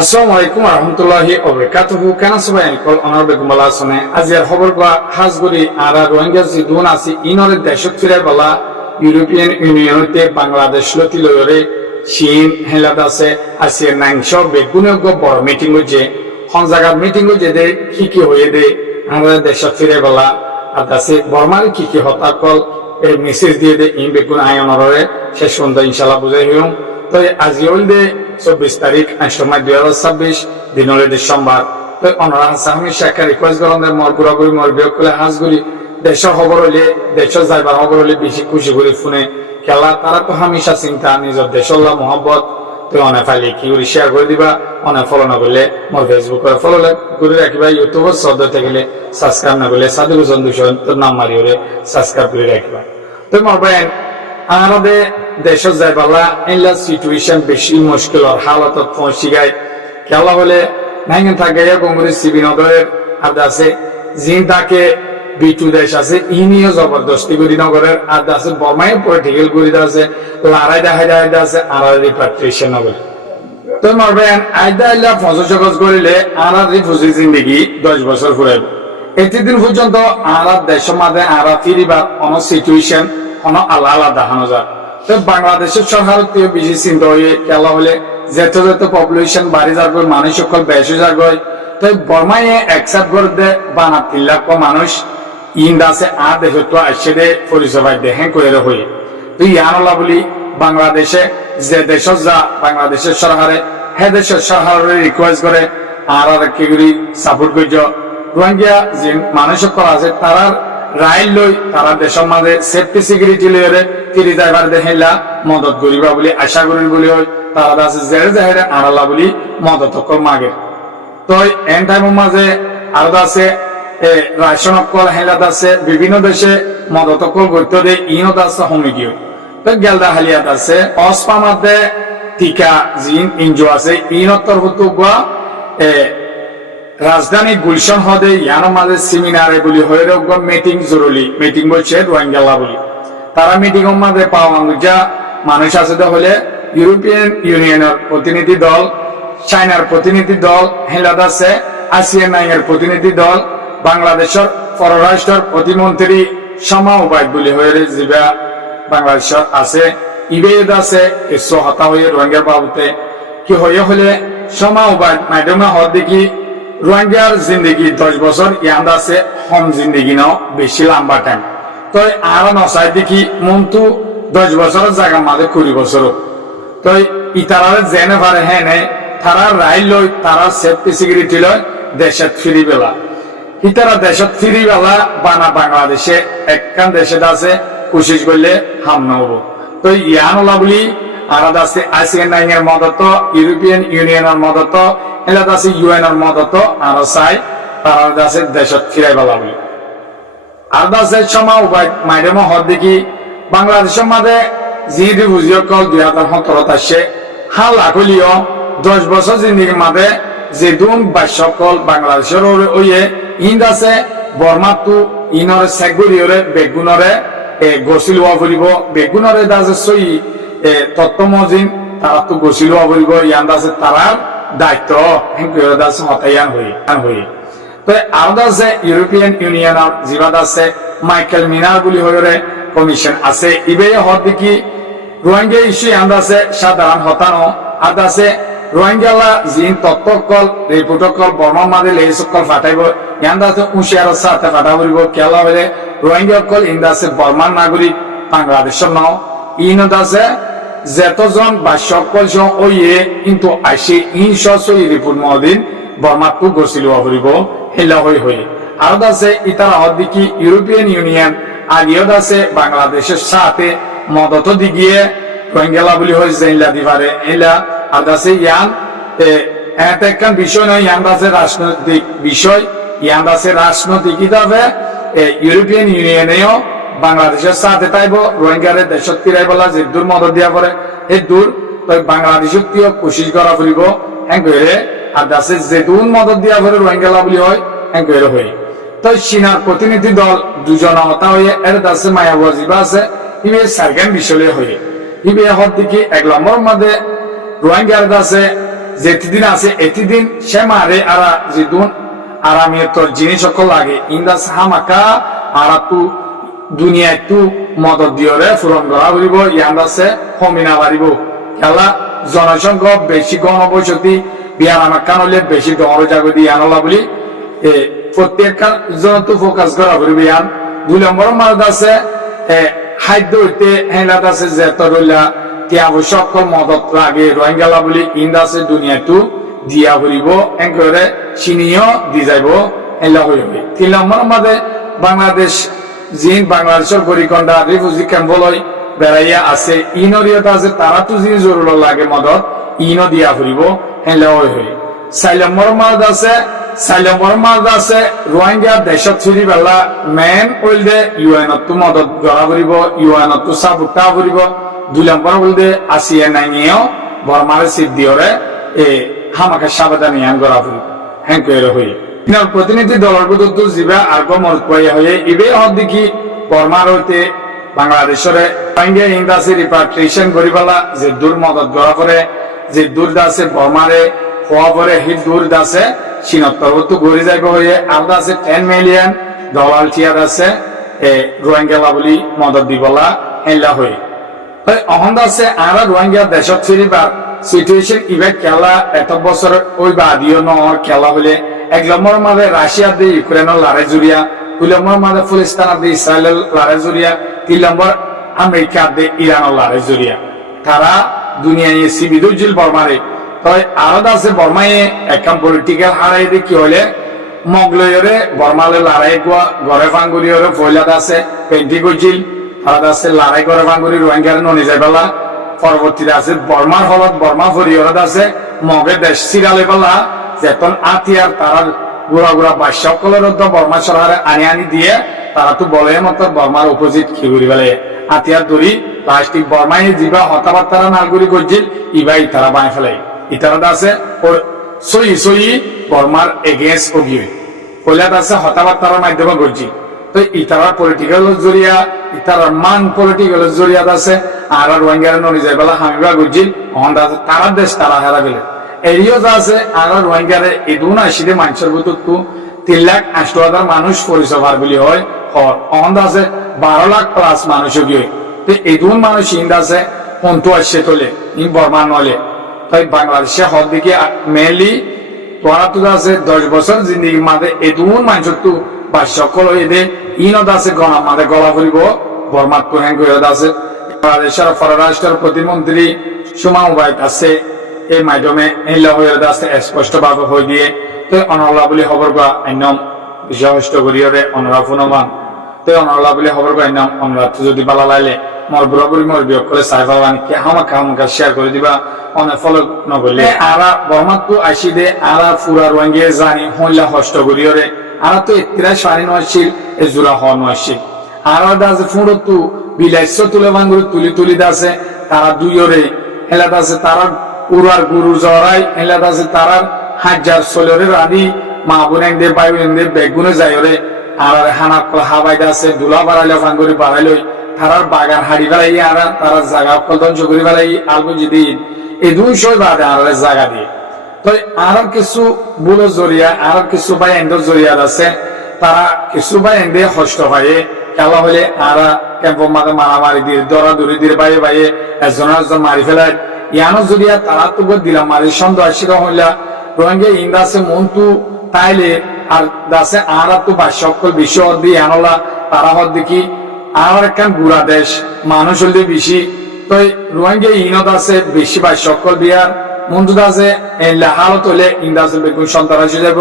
আসসালামু আলাইকুম রহমতুল্লাহি ওবারাকাতুহু কেন সবাই কল অনার বেগম বলা শুনে আজিয়ার খবর কোয়া হাজগুড়ি আর রোহিঙ্গা জিদুন আসি ইনরে দেশত ফিরে বলা ইউরোপিয়ান ইউনিয়নতে বাংলাদেশ লতি লয়রে চীন হেলাদ আছে আসিয়ার নাংশ বেগুনজ্ঞ বড় মিটিং যে হন জায়গা মিটিং যে দে কি হয়ে দে আমরা দেশত ফিরে বলা আর আছে বর্মার কি হতা কল এই মেসেজ দিয়ে দে ইন বেগুন আয়নরে শেষ সন্ধ্যা ইনশাল্লাহ বুঝাই হইম তো আজি হল দে 24 তারিখ সময় 2026 দিন হলে সোমবার তো অনরা হাসামি শাখা রিকোয়েস্ট করলে মরগুড়াগুড়ি মরবিয়কলে হাজগুড়ি দেশ খবর হলে দেশ যাইবার খবর হলে বেশি খুশি করে শুনে খেলা তারা তো হামেশা চিন্তা নিজের দেশল্লাহ মোহাম্মত তো অনেক ফাইলে কি করে শেয়ার করে দিবা অনেক ফলো না করলে মোর ফেসবুকের ফলো করে রাখিবা ইউটিউবের সদর থাকলে সাবস্ক্রাইব না করলে সাধুজন দূষণ তোর নাম মারি হলে সাবস্ক্রাইব করে রাখিবা তো মোর ভাই আমাদের দেশ যাইবালা এলা সিচুয়েশন বেশি মুশকিল আর হালত পৌঁছি গায় খেলা হলে নাইন থাকে কংগ্রেস শিবিনগরের আদ আছে জিন তাকে বিটু দেশ আছে ইনিও জবরদস্তি করি নগরের আদ আছে বর্মায় পলিটিক্যাল করি আছে লড়াই দেখা আছে আর রিপাট্রিয়েশন নগর তো মারবেন আইদা ইলা ফসল জগজ করিলে আর রিফিউজি জিন্দেগি 10 বছর ফুরাইব এতদিন পর্যন্ত আর দেশের মাঝে আর ফিরিবার অন সিচুয়েশন অন আলাদা হানো যায় তো বাংলাদেশের সরকারের বেশি চিন্তা হয়ে খেলা হলে যেত পপুলেশন বাড়ি যার মানুষ সকল বেশি যার তো বর্মায় একসাথ করে বানা 3 লাখ মানুষ ইন্দ আছে আর দেশ তো আসছে দে পরিচয় দেখেন করে হয়ে তো ইয়ানলা বলি বাংলাদেশে যে দেশ যা বাংলাদেশের সরকারে হে দেশের সরকারের রিকোয়েস্ট করে আর কি করি সাপোর্ট করছ রোহিঙ্গা যে মানুষ সকল আছে তারা রাইল লই তারা দেশের মাঝে সেফটি সিকিউরিটি লইরে ফিরি যাইবার দেখাইলা মদত করিবা বলে আশা করি বলে হয় তারা আছে জেরে জাহেরে আড়ালা বলি মদত মাগে তো এন টাইমের মাঝে আর আছে রাশন কল হেলাদ আছে বিভিন্ন দেশে মদত করতে দে ইনত আছে হোমিগিও তো গেলদা হালিয়াত আছে অসপা মাঝে টিকা জিন ইনজো আছে ইনতর হতো বা রাজধানী গুলশন হদে ইয়ানো মাঝে সেমিনারে বলি হয়ে মিটিং জরুরি মিটিং বলছে রোহিঙ্গালা বলি তারা মিটিং এর মাঝে পাওয়া যা মানুষ আছে হলে ইউরোপিয়ান ইউনিয়নের প্রতিনিধি দল চায়নার প্রতিনিধি দল হেলাদ আছে আসিয়ান এর প্রতিনিধি দল বাংলাদেশের পররাষ্ট্র প্রতিমন্ত্রী সমা উপায় বলি হয়ে যা বাংলাদেশের আছে ইবেদ আছে কিছু হতা হয়ে রোহিঙ্গার বাবুতে কি হয়ে হলে সমা উপায় মাধ্যমে হদ দেখি রোহিঙ্গার জিন্দগি 10 বছর ইয়াদ আছে হম জিন্দগি নাও বেশি লম্বা টাইম তো আর নসাই দেখি মন্তু 10 বছরের জায়গা মাঝে 20 বছর তো ইতারা জেনে পারে হ্যাঁ নেই তারা রাইল লই তারা সেফটি সিকিউরিটি লয় দেশত ফিরি বেলা ইতারা দেশত ফিরি বেলা বানা বাংলাদেশে একখান দেশে আছে কোশিশ করলে হাম নহব তো ইয়ানলা বলি আর আছে আসিয়ান এর মদত ইউরোপিয়ান ইউনিয়নের মদত এলাদ আছে ইউএন এর মদত আর চাই তারা আছে দেশত ফিরাই বেলা বলি আর আছে সমা উপায় মাইডেম হদ দেখি বাংলাদেশের মাঝে জি বুঝিও কল 2017 আসছে হাল লাগলিও 10 বছর জিন্দিগির মাঝে যে দুন বাসকল বাংলাদেশের ওয়ে ইন্দ আছে বর্মাতু ইনরে সেগুরিয়রে বেগুনরে গসিল হওয়া বলিব বেগুনরে দাসে সই তত্ত্বমজিন তারা তো গসিল হওয়া বলিব ইয়ান দাসে তারার দায়িত্ব হেঁকে দাসে হতায়ান হয়ে তো আর আছে ইউরোপিয়ান ইউনিয়নের জিবাদ আছে মাইকেল মিনার বলি হয়ে কমিশন আছে ইবে হদ দেখি রোহিঙ্গা ইস্যু ইয়ান আছে সাধারণ হতানো আর আছে রোহিঙ্গালা জিন তত্ত্বকল রিপোর্টকল বর্মার মাঝে লেই সকল ফাটাইব ইয়ান আছে উশিয়ার সাথে ফাটা বলিব কেলা হলে রোহিঙ্গা কল ইন্দা আছে বর্মার নাগরিক বাংলাদেশের নাও ইনত আছে যেতজন বা সকল ওইয়ে কিন্তু আসে ইনশই রিপোর্ট মহদিন বর্মাকু গছিল হরিব হেলা হয়ে আর আছে ইতারা হদ দেখি ইউরোপিয়ান ইউনিয়ন আগিয়ত আছে বাংলাদেশের সাথে মদত দিগিয়ে রোহিঙ্গালা বলি হয়েছে ইলা দিবারে এলা আর আছে ইয়ান একখান বিষয় নয় ইয়ান আছে রাজনৈতিক বিষয় ইয়ান আছে রাজনৈতিক হিসাবে ইউরোপিয়ান ইউনিয়নেও বাংলাদেশের সাথে পাইব রোহিঙ্গারে দেশত ফিরাই বলা যে দূর মদত দিয়া পরে এই দূর বাংলাদেশত কিয় কোশিশ করা ফুরিব হ্যাঁ আর আছে যে দূর মদত দিয়া পরে রোহিঙ্গালা বলি হয় হ্যাঁ হয়ে তো চীনার প্রতিনিধি দল দুজন হতা হয়ে এর দাসে মায়াবাজিবা আছে ইবে সার্গেন বিষয় হয়ে ইবে হদ দেখি 1 নম্বর মধ্যে রোহিঙ্গার দাসে যেদিন আছে এতিদিন সে মারে আর যেদিন আরামিয়তর জিনিস সকল লাগে ইন্দাস হামাকা আর তু দুনিয়ায় তু মদত দিয়রে পূরণ করা হইব ইয়ান্দাসে কমিনা বাড়িব খেলা জনসংখ্যা বেশি গণবসতি বিয়ার আমার কানলে বেশি দর জাগতি আনলা বলি প্রত্যেক জনতো ফোকাস করা হইব ইয়ান 2 নম্বর মার্দ আছে খাদ্য হইতে হেলাত আছে যে তরলা কি আবশ্যক মদত লাগে রোহিঙ্গালা বলি ইন্দাসে দুনিয়াটো দিয়া হইব এনকরে চিনিও দি যাইব এলা হইবে 3 নম্বর মাঝে বাংলাদেশ জিন বাংলাদেশের পরিকন্ডা রিফিউজি ক্যাম্প লই বেড়াইয়া আছে ইনরিয়ত আছে তারা তো জিন জরুর লাগে মদত ইনো দিয়া হইব এলা হইবে 4 নম্বর মাঝে আছে রোহিঙ্গা দেশত ছুরি বেলা মেন হইলে ইউএনত মদত করা হইব ইউএনত সাপোর্ট হইব 2 নম্বর হইলে আসিয়া নাইনিও বর্মারে সিট দিওরে হামাকে সাবধান ইয়ান করা হইব হেনকরে হই ইনার প্রতিনিধি দলের বিরুদ্ধ জিবা আর গমর কইয়া হয়ে ইবে হদিকি বর্মার হইতে বাংলাদেশের রোহিঙ্গা ইন্দাসি রিপাট্রিয়েশন করিবালা যে দূর মদত করা করে যে দূর দাসে বর্মারে হওয়া পরে হি দূর দাসে সিনত্তরবর্তু ঘুরে যাইব হয়ে আলাদা আছে 10 মিলিয়ন ডলার টিয়ার আছে রোহিঙ্গা বলি মদত দিবলা হেলা হয়ে অহন আছে আর রোহিঙ্গা দেশত ফিরিবার সিচুয়েশন ইবে খেলা এত বছর ওই বাদিও নর খেলা হলে 1 নম্বর মাঝে রাশিয়া দিয়ে ইউক্রেনের লড়াই জুড়িয়া 2 নম্বর মাঝে ফিলিস্তিন দিয়ে ইসরায়েলের লড়াই জুড়িয়া 3 নম্বর আমেরিকা দিয়ে ইরানের লড়াই জুড়িয়া তারা দুনিয়ায় সিবিদুজিল বর্মারে তাই আলাদা আছে বর্মায় একদম পলিটিক্যাল হারাই দিয়ে কি হলে মগলয়রে বর্মালে লড়াই গোয়া গড়ে ফাঙ্গুরিয়রে ফয়লাদ আছে পেন্টিগোজিল আলাদা আছে লড়াই গড়ে ফাঙ্গুরি রোহিঙ্গার ননি যাইবেলা পরবর্তীতে আছে বর্মার হলত বর্মা ফরিয়রত আছে মগে দেশ সিরালে বেলা যেতন আতিয়ার তারা গুড়া বাস্যকলের বর্মা সরকারে আনি দিয়ে তারা তো বলে মতো বর্মার অপোজিট কি করি বলে আতিয়ার দড়ি প্লাস্টিক বর্মায় যিবা হতাবার্তারা নালগুড়ি করছিল ইবাই তারা বাই ফেলাই ইতারাত আছে ওর সই বর্মার এগেন্স্ট অগিয়ে কইলাত আছে হতাবার্তার মাধ্যমে করছি তো ইতারা পলিটিক্যাল জরিয়া ইতারা মান পলিটিক্যাল জরিয়াত আছে আর রোহিঙ্গার ননি যাই বেলা হামিবা করছিল অহন আছে তারা দেশ তারা হেরা গেলে এরিও যা আছে আর রোহিঙ্গারে এদুন আসিলে মানুষের ভিতর 3,80,000 মানুষ পরিচয় পার বলি হয় অহন আছে 12 লাখ প্লাস মানুষ গিয়ে তো এদুন মানুষ ইন্দা আছে 50 তোলে ইন বর্মা নলে তাই বাংলাদেশে হদ দিকে মেনলি তোরা তো আছে 10 বছর জিন্দগি মাঝে এদুন মানুষের তো বাস্যকল হয়ে দে ইনত আছে গণা মাঝে গলা ফুরিব বর্মাত তো হ্যাং করে আছে বাংলাদেশের পররাষ্ট্র প্রতিমন্ত্রী সুমা উবাইদ আছে এই মাধ্যমে এলা হয়ে আছে স্পষ্ট ভাবে হয়ে দিয়ে তো অনলা বলে খবর বা একদম বিশিষ্ট করিয়রে অনরা ফুনমান তো অনলা বলে খবর বা একদম অনরা যদি বালা লাইলে মোর বরাবরই মোর বিয়োগ করে সাইফাওয়ান কে হামাকা শেয়ার করে দিবা অনেক ফলো নগলে আরা বর্মাতো আসি দে আরা ফুরা রোহিঙ্গা জানি হইলা হষ্ট করিয়রে আরা তো ইত্তিরা সারি নয়ছিল এ জুরা হওয়া নয়ছিল আরা দাসে ফুড়ো তু বিলাইছ তুলে ভাঙ্গুর তুলি দাসে তারা দুইরে হেলাত আছে তারা উড়ার গুরু জরাই হেলাত আছে তারা হাজার সোলরে রানি মা বোনেন দে বাই বোনেন দে বেগুনে যায়রে আর হানা হাবাই দাসে দুলা বাড়াইলে ভাঙ্গুরি বাড়াইলই তারার বাগান হাড়ি বেড়াই আর তারা জায়গা ধ্বংস করে বেড়াই আলগু যদি এই 200 বাদে আর জায়গা দিয়ে তো আর কিছু বুলো জরিয়া আর কিছু বাই এন্ডর জরিয়া আছে তারা কিছু বাই এন্ডে হষ্ট হয় খেলা হলে আর ক্যাম্পের মাঝে মারামারি দিয়ে দৌড়াদৌড়ি দিয়ে বাইয়ে একজন মারি ফেলায় ইয়ানো জরিয়া তারা তো দিলাম মারি সন্দেহ আসির হইলা রোহিঙ্গা ইন্দাসে মন্তু তাইলে আর দাসে আর তো বাসকল বিশ্ব দিয়ে আনলা তারা হদ দেখি আর একখান গুড়া দেশ মানুষ হলে বেশি তো রোহিঙ্গা ইনত আছে বেশি বাসকল বিয়ার মন্তু দাসে হালত হলে ইন্দাসে বেগুন সন্ত্রাস যাব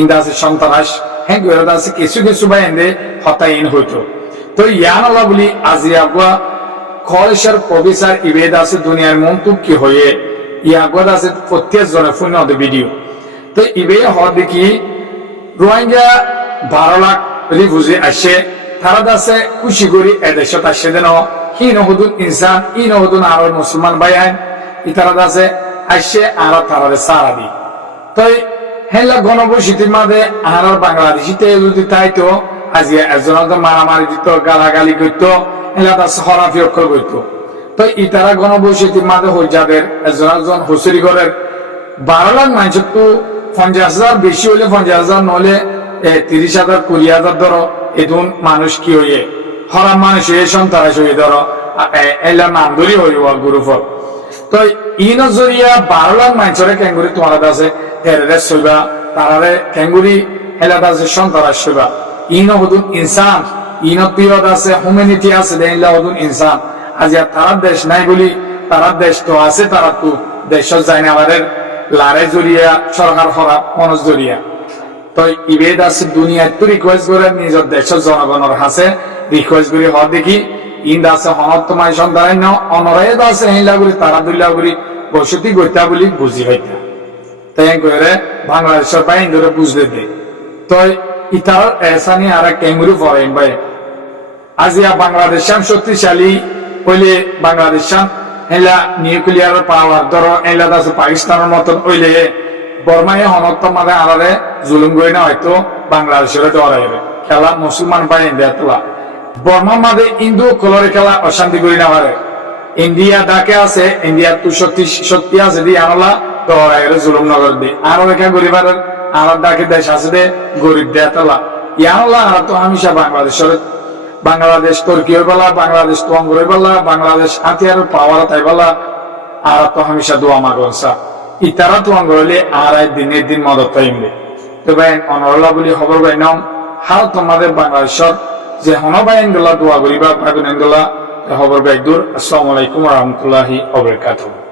ইন্দাসে সন্ত্রাস হ্যাঁ গুড়া আছে কিছু বা এনে হতাইন হইতো তো ইয়ানলা বলি আজিয়াগুয়া খলেশ্বর প্রফেসর ইবেদ আছে দুনিয়ার মন্তু কি হয়ে ইয়াগুয়া আছে প্রত্যেক জনে ফোন ভিডিও তো ইবে হওয়া দেখি রোহিঙ্গা 12 লাখ রিফিউজি আসে তারা দাসে খুশি করি এদেশত আসে যেন হি নহদুন ইনসান ই নহদুন আর মুসলমান ভাইয়ান ইতারা দাসে আসে আর তারারে সারা দি তো হেলা গণবসতির মাঝে আর বাংলাদেশিতে যদি তাইতো আজি একজন মারামারি দিত গালাগালি করত হেলা দাসে হরাফি অক্ষর করত তো ইতারা গণবসতির মাঝে হই যাদের একজন হুসুরি ঘরের 12 লাখ মানুষ তো 50,000 বেশি হলে 50,000 নহলে 30,000 20,000 ধরো এদুন মানুষ কি হইয়ে হরা মানুষ হয়ে সন্তারাস হয়ে ধরো এলা নাম ধরি হইব গ্রুপর তো ই নজরিয়া 12 লাখ মানুষের ক্যাঙ্গুরি তোমার আছে এর সইবা তারারে ক্যাঙ্গুরি এলাকা আছে সন্তারাস সইবা ইন হদুন ইনসান ইন পিরদ আছে হিউম্যানিটি আছে দেইলা হদুন ইনসান আজ তারা দেশ নাই বলি তারা দেশ তো আছে তারা তো দেশ যায় না আমাদের লারে জড়িয়া সরকার হরা মনোজ জড়িয়া তো ইবেদ আছে দুনিয়ায় তো রিকোয়েস্ট করে নিজের দেশের জনগণের কাছে রিকোয়েস্ট করি হওয়া দেখি ইন্দ আছে হনত্তমায় সন্তান অনরায়দ আছে হিলাগুলি তারা দুল্লাগুলি বসতি গত্যা বলি বুঝি হইতা তাই করে বাংলাদেশের বাইন ধরে বুঝতে দে তো ইতার এসানি আর ক্যাঙ্গুরু ফরেন ভাই আজিয়া বাংলাদেশান শক্তিশালী হইলে বাংলাদেশান এলা নিউক্লিয়ার পাওয়ার ধরো এলা আছে পাকিস্তানের মতন হইলে বর্মায় হনত্তম মাঝে আলাদা জুলুম করে না হয়তো বাংলাদেশের ধরা যাবে খেলা মুসলমান পাই ইন্ডিয়া তোলা বর্মার মাঝে হিন্দু কলরে খেলা অশান্তি করি না পারে ইন্ডিয়া ডাকে আছে ইন্ডিয়ার তো শক্তি আছে দিয়ে আনলা ধরা গেলে জুলুম নগর দিয়ে আরো রেখা গরিবের আর ডাকে দেশ আছে দে গরিব দেয়া তোলা ইয়ানলা আর তো হামেশা বাংলাদেশ তুর্কি বলা বাংলাদেশ তো অঙ্গরে বলা বাংলাদেশ হাতিয়ার পাওয়ার তাই বলা আর তো হামেশা দোয়া মাগনসা ইতারা তো অঙ্গরলে আর দিনের দিন মদত পাইমলে তবে অনরলা বলি খবর পাই নাম হাল তোমাদের বাংলাদেশের যে হনবাইন গুলা দোয়া করিবা ভাগুন গুলা খবর পাই দূর। আসসালামু আলাইকুম ওয়া রাহমাতুল্লাহি ওয়া বারাকাতুহু।